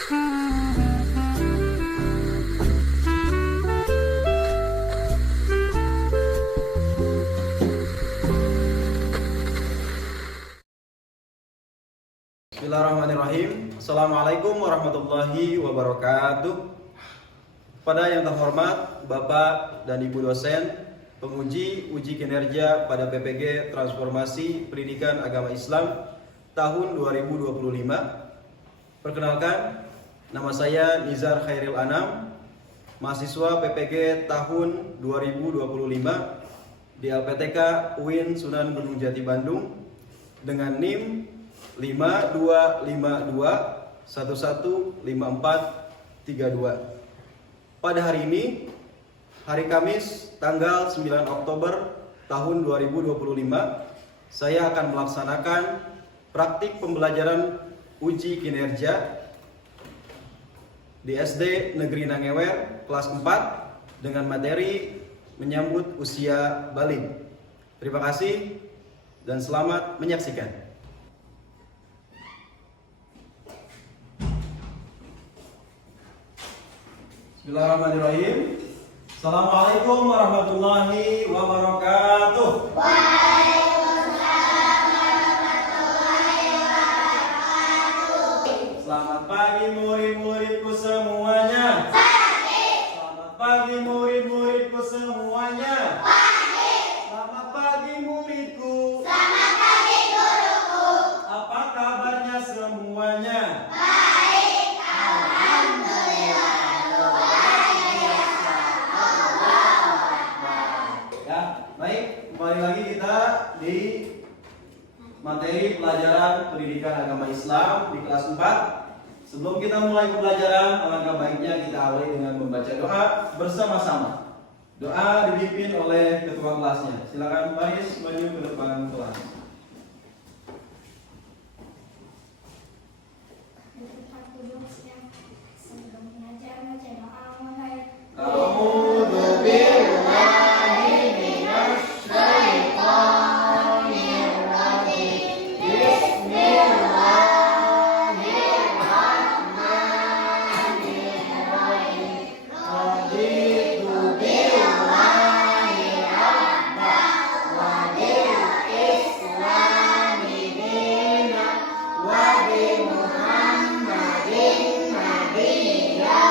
Bismillahirrahmanirrahim. Assalamualaikum warahmatullahi wabarakatuh. Pada yang terhormat Bapak dan Ibu dosen, penguji uji kinerja pada PPG Transformasi Pendidikan Agama Islam tahun 2025. Perkenalkan, nama saya Nizar Khairil Anam, mahasiswa PPG tahun 2025 di LPTK UIN Sunan Gunung Jati Bandung dengan NIM 5252115432. Pada hari ini, hari Kamis tanggal 9 Oktober tahun 2025, saya akan melaksanakan praktik pembelajaran uji kinerja di SD Negeri Nangewer kelas 4 dengan materi menyambut usia balik. Terima kasih dan selamat menyaksikan. Bismillahirrahmanirrahim. Assalamualaikum warahmatullahi wabarakatuh. Waalaikumsalam warahmatullahi wabarakatuh. Selamat pagi murid-muridku semuanya. Pagi. Selamat pagi murid-muridku semuanya. Pagi. Selamat pagi muridku. Selamat pagi guruku. Apa kabarnya semuanya? Baik, alhamdulillah. Ya, baik. Kembali lagi kita di materi pelajaran pendidikan agama Islam di kelas 4. Sebelum kita mulai pembelajaran, alangkah baiknya kita awali dengan membaca doa bersama-sama. Doa dipimpin oleh ketua kelasnya. Silakan Faris maju ke depan kelas. A'udzu billahi minasy syaithanir rajim. Bismillahirrahmanirrahim. Raditu billahi rabban wa bil islami dinan wa bi Muhammadin nabiyya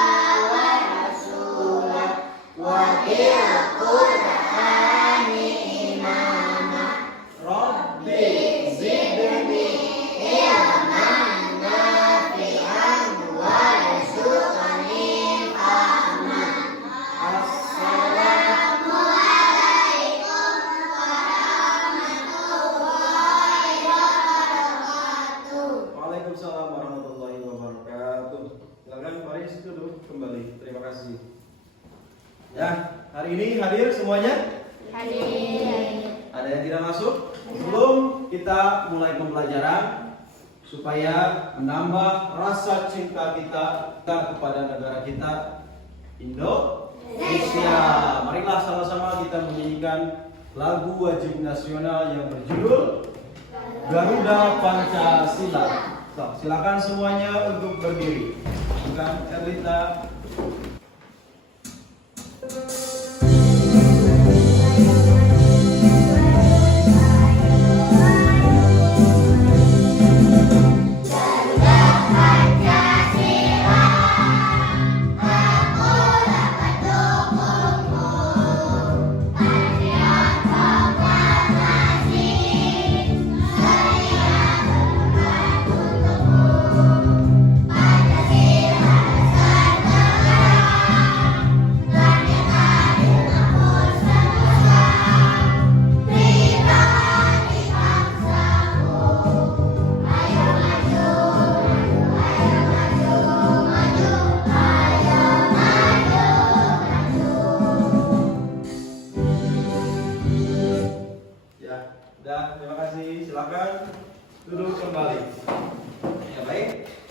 wa rasulah wa bil Qur'ani imama. Rabbi zidni ilman nafi'an warzuqni fahman. Assalamualaikum warahmatullahi wabarakatuh. Waalaikumsalam warahmatullahi wabarakatuh. Silakan Faris duduk kembali. Terima kasih. Ya, hari ini hadir semuanya? Hadir. Ada yang tidak masuk? Sebelum kita mulai pembelajaran, supaya menambah rasa cinta kita kepada negara kita, Indonesia. Marilah sama-sama kita menyanyikan lagu wajib nasional yang berjudul Garuda Pancasila. So, silakan semuanya untuk berdiri. Bukan Erlita. Garuda Pancasila, aku dapat dukungmu. Patriot proklamasi, saya berdoa untukmu. Pancasila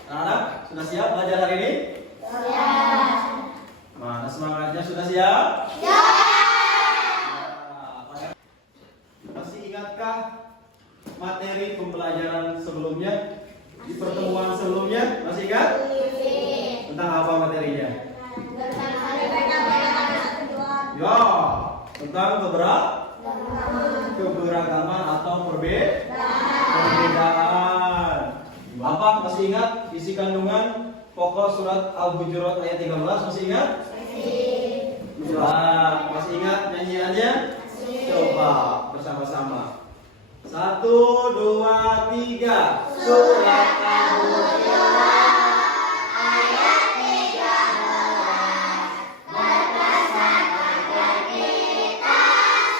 dasar Sudah siap belajar hari ini? Siap. Mana semangatnya, sudah siap? Ya. Masih ingatkah materi pembelajaran sebelumnya? Di pertemuan sebelumnya, masih ingat? Tentang apa materinya? Ya, tentang keberagaman atau perbedaan. Apa masih ingat isi kandungan pokok surat Al-Hujurat ayat 13? Masih ingat? Masih ingat nyanyiannya? Coba bersama-sama. 1, 2, 3. Surat Al-Hujurat ayat 13 berpesan agar kita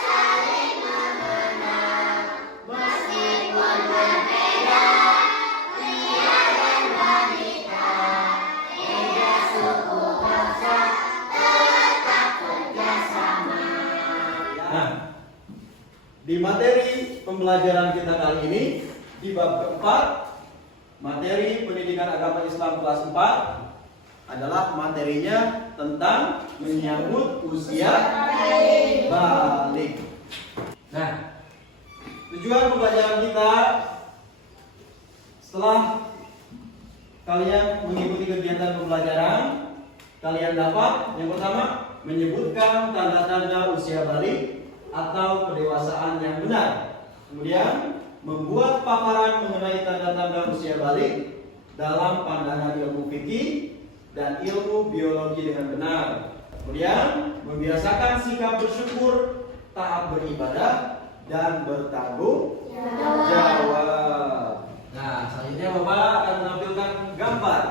saling mengenal meskipun berbeda pria dan wanita, beda suku bangsa tetap kerjasama. Nah, di materi pembelajaran kita kali ini di bab keempat, materi pendidikan agama Islam kelas 4 adalah materinya tentang menyambut usia balik. Nah, tujuan pembelajaran kita setelah kalian mengikuti kegiatan pembelajaran, kalian dapat yang pertama menyebutkan tanda-tanda usia balik atau kedewasaan yang benar. Kemudian membuat paparan mengenai tanda-tanda usia balik dalam pandangan ilmu fikih dan ilmu biologi dengan benar. Kemudian membiasakan sikap bersyukur, taat beribadah, dan bertanggung jawab. Nah, selanjutnya Bapak akan menampilkan gambar.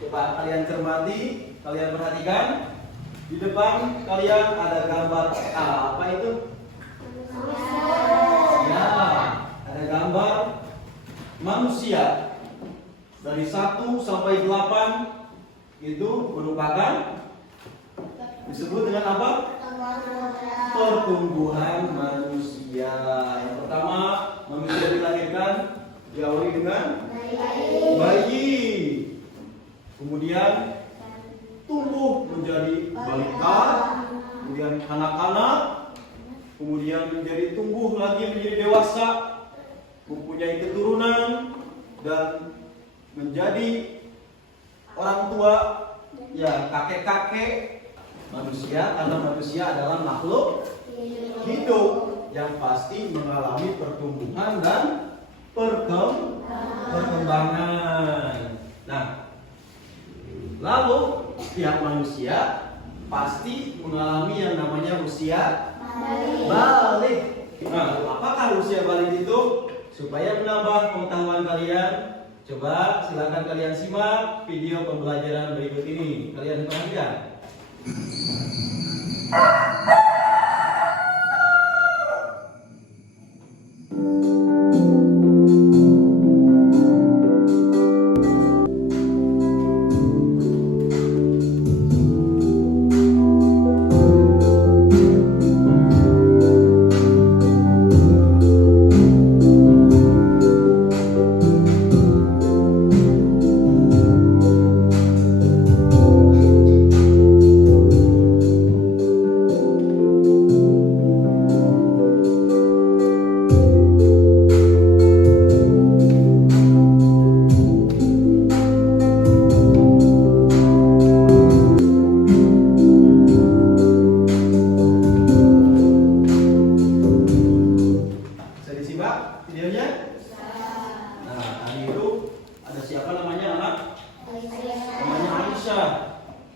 Coba kalian cermati, kalian perhatikan. Di depan kalian ada gambar apa itu? Ya, ada gambar manusia dari 1 sampai 8 itu merupakan disebut dengan apa? Pertumbuhan manusia. Yang pertama, manusia dilahirkan diawali dengan bayi. Kemudian tumbuh menjadi balita, kemudian anak-anak, kemudian menjadi tumbuh lagi menjadi dewasa, mempunyai keturunan dan menjadi orang tua, ya kakek-kakek manusia, karena manusia adalah makhluk hidup yang pasti mengalami pertumbuhan dan perkembangan. Nah, lalu setiap manusia pasti mengalami yang namanya usia balik. Nah, apakah usia balik itu? Supaya menambah pengetahuan kalian, coba silakan kalian simak video pembelajaran berikut ini. Kalian perhatikan.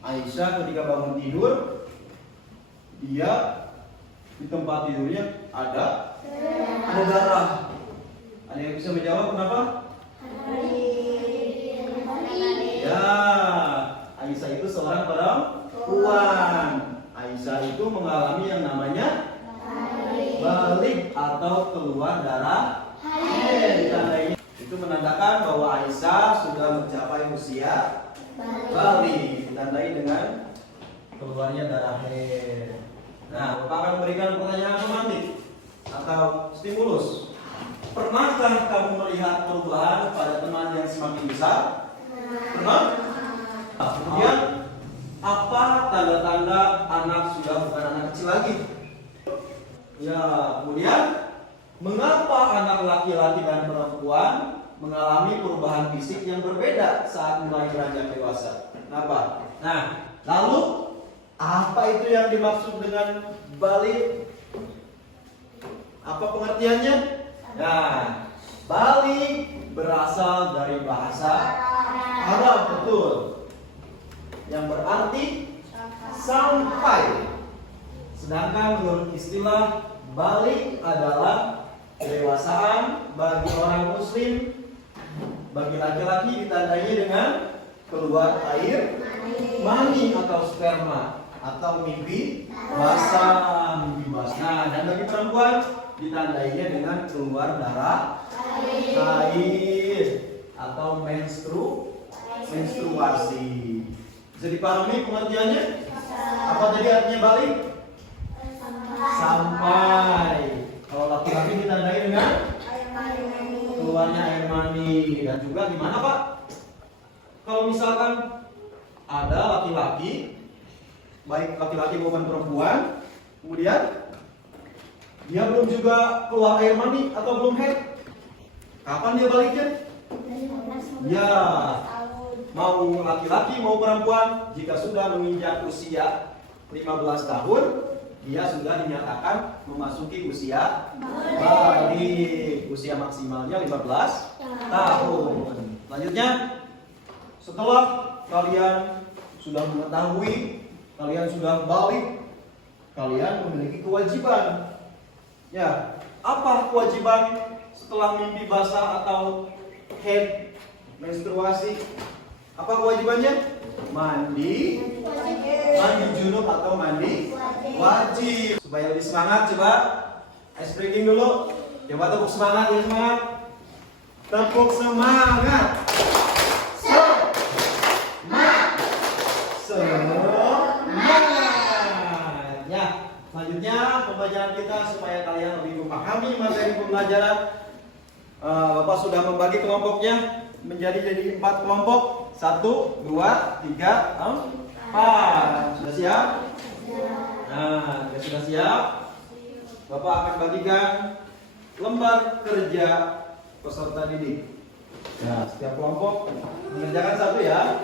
Aisyah ketika bangun tidur, dia di tempat tidurnya ada darah. Ada yang bisa menjawab kenapa? Ya, Aisyah itu seorang perempuan. Aisyah itu mengalami yang namanya balik atau keluar darah haid. Itu menandakan bahwa Aisyah sudah mencapai usia balik, ditandai dengan keluarnya darah haid. Nah, Bapak akan memberikan pertanyaan pemantik atau stimulus. Pernahkah kamu melihat perubahan pada teman yang semakin besar? Pernah? Nah, kemudian apa tanda-tanda anak sudah bukan anak kecil lagi? Ya, kemudian mengapa anak laki-laki dan perempuan mengalami perubahan fisik yang berbeda saat mulai beranjak dewasa. Kenapa? Nah, lalu apa itu yang dimaksud dengan balik? Apa pengertiannya? Nah, balik berasal dari bahasa Arab, betul. Yang berarti sampai. Sedangkan menurut istilah balik adalah kedewasaan bagi orang muslim. Bagi laki-laki ditandai dengan keluar air mani atau sperma atau mimpi basah, mimpi basah. Nah, dan bagi perempuan ditandainya dengan keluar darah haid atau menstruasi. Bisa dipahami pengertiannya? Apa tadi artinya balik? Sampai. Kalau laki-laki ditandai dengan keluarnya air mani. Dan juga gimana Pak? Kalau misalkan ada laki-laki, baik laki-laki maupun perempuan, kemudian dia belum juga keluar air mani atau belum haid, kapan dia baliknya? Ya, mau laki-laki mau perempuan, jika sudah menginjak usia 15 tahun, dia sudah dinyatakan memasuki usia balik. Usia maksimalnya 15 tahun. Selanjutnya, setelah kalian sudah mengetahui, kalian sudah balik, kalian memiliki kewajiban. Ya, apa kewajiban setelah mimpi basah atau haid, menstruasi? Apa kewajibannya? Mandi junub atau mandi wajib. Supaya lebih semangat, coba ice breaking dulu. Coba tepuk semangat, ya semangat. Tepuk semangat. Semangat. Ya, selanjutnya pembelajaran kita supaya kalian lebih memahami materi pembelajaran. Bapak sudah membagi kelompoknya menjadi 4 kelompok. 1, 2, 3, 4. Sudah siap? Nah, sudah siap? Bapak akan bagikan lembar kerja peserta didik. Nah, setiap kelompok mengerjakan satu ya.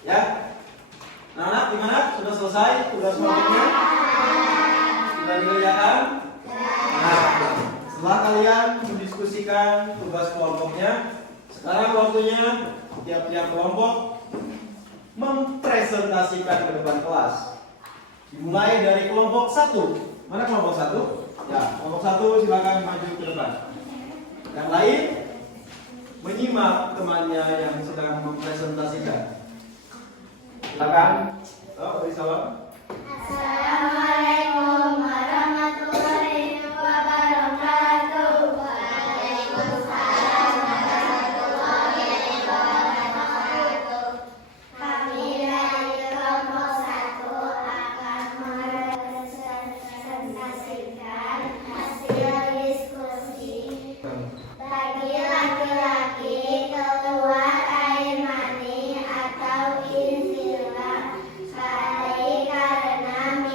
Ya. Anak-anak gimana? Sudah selesai? Sudah semuanya? Sudah dikerjakan? Nah, setelah kalian mendiskusikan tugas kelompoknya, sekarang waktunya tiap-tiap kelompok mempresentasikan ke depan kelas. Dimulai dari kelompok 1. Mana kelompok 1? Ya, kelompok 1 silakan maju ke depan. Yang lain menyimak temannya yang sedang mempresentasikan. Silakan. Beri salam. Assalamualaikum warahmatullahi wabarakatuh. Waalaikumsalam warahmatullahi wabarakatuh. Kami dari kelompok 1 akan mempresentasikan hasil diskusi. Bagi laki-laki keluar air mani atau inzilak karena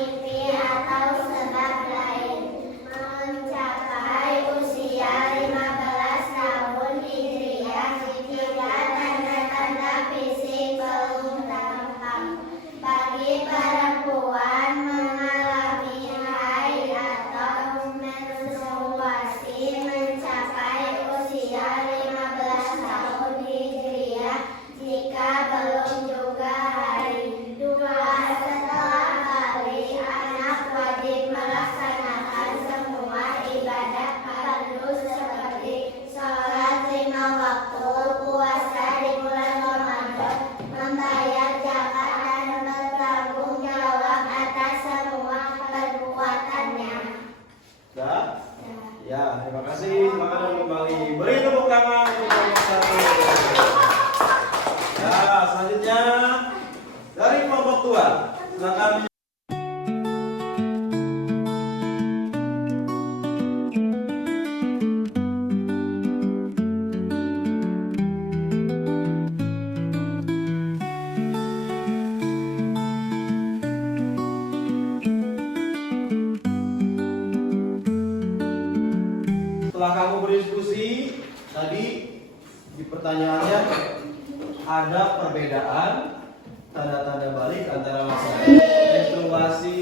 pertanyaannya, ada perbedaan tanda-tanda balik antara menstruasi.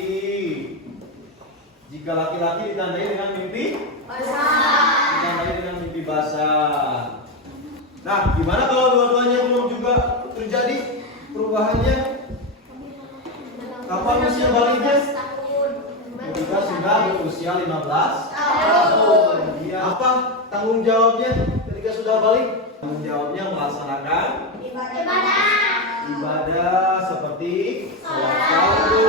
Jika laki-laki ditandai dengan mimpi ditandai dengan mimpi basah. Nah, gimana kalau dua-duanya belum juga terjadi perubahannya? Kapan usia baliknya? Ketika sudah berusia 15 tahun. Apa tanggung jawabnya ketika sudah balik? Tanggung jawabnya melaksanakan ibadah seperti sholat fardu,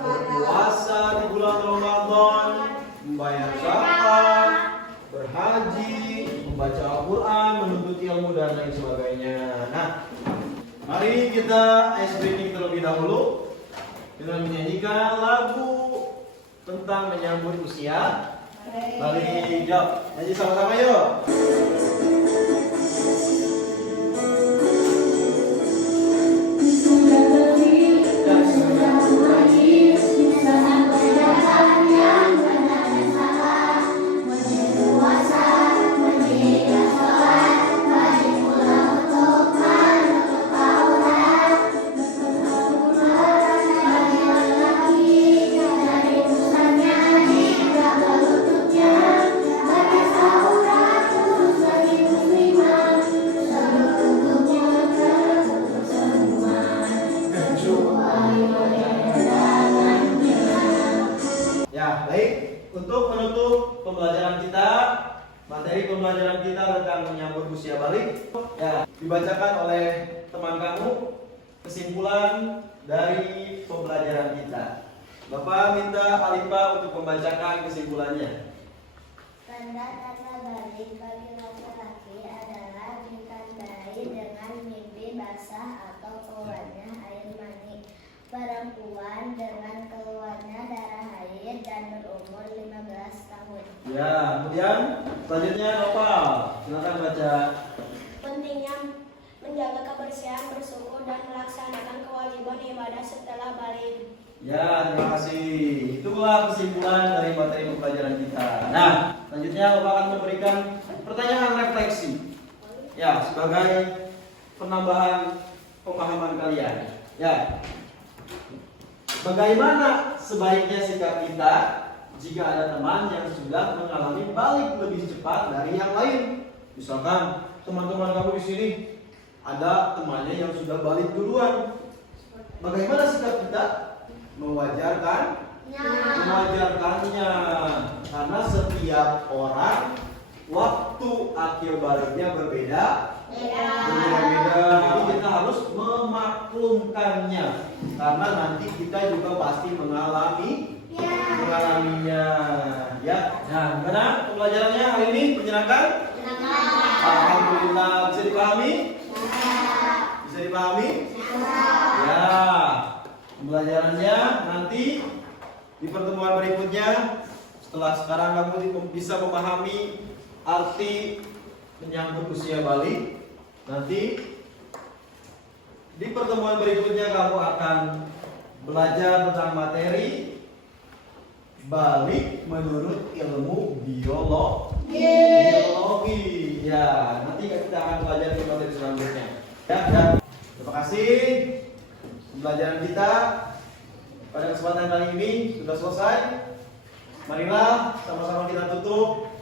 berpuasa di bulan Ramadan, membayar zakat, berhaji, membaca Al-Quran, menuntut ilmu dan lain sebagainya. Nah, mari kita ice breaking terlebih dahulu dengan menyanyikan lagu tentang menyambut usia balik. Yuk, nyanyi sama-sama yuk. Ya, baik. Untuk menutup pembelajaran kita, materi pembelajaran kita tentang menyambut usia balik, ya, dibacakan oleh teman kamu kesimpulan dari pembelajaran kita. Bapak minta Alifa untuk membacakan kesimpulannya. Tanda-tanda balik bagi laki-laki adalah ditandai dengan mimpi basah atau keluarnya air mani, perempuan dengan keluarnya darah haid dan berumur 15 tahun. Ya, kemudian selanjutnya Nopal, silakan baca. Pentingnya menjaga kebersihan, bersuku dan melaksanakan kewajiban ibadah setelah balik. Ya, terima kasih. Itulah kesimpulan dari materi pembelajaran kita. Nah, selanjutnya Bapak akan memberikan pertanyaan refleksi. Ya, sebagai penambahan pemahaman kalian. Ya. Bagaimana sebaiknya sikap kita jika ada teman yang sudah mengalami balik lebih cepat dari yang lain? Misalkan teman-teman kamu di sini ada temannya yang sudah balik duluan. Bagaimana sikap kita? Mewajarkannya, karena setiap orang waktu akhir baliknya berbeda. Jadi kita harus memaklumkannya, karena nanti kita juga pasti mengalaminya. Ya, nah, gimana pembelajarannya hari ini? Menyenangkan? Alhamdulillah. Bisa dipahami? Bisa dipahami? Ya. Pembelajarannya nanti di pertemuan berikutnya, setelah sekarang kamu bisa memahami arti menyambut usia balik, nanti di pertemuan berikutnya kamu akan belajar tentang materi balik menurut ilmu biologi. Ya, nanti kita akan belajar di materi selanjutnya. Ya. Terima kasih. Pembelajaran kita pada kesempatan kali ini sudah selesai. Marilah sama-sama kita tutup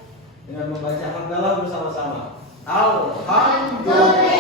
dengan membaca hamdalah bersama-sama. Alhamdulillah.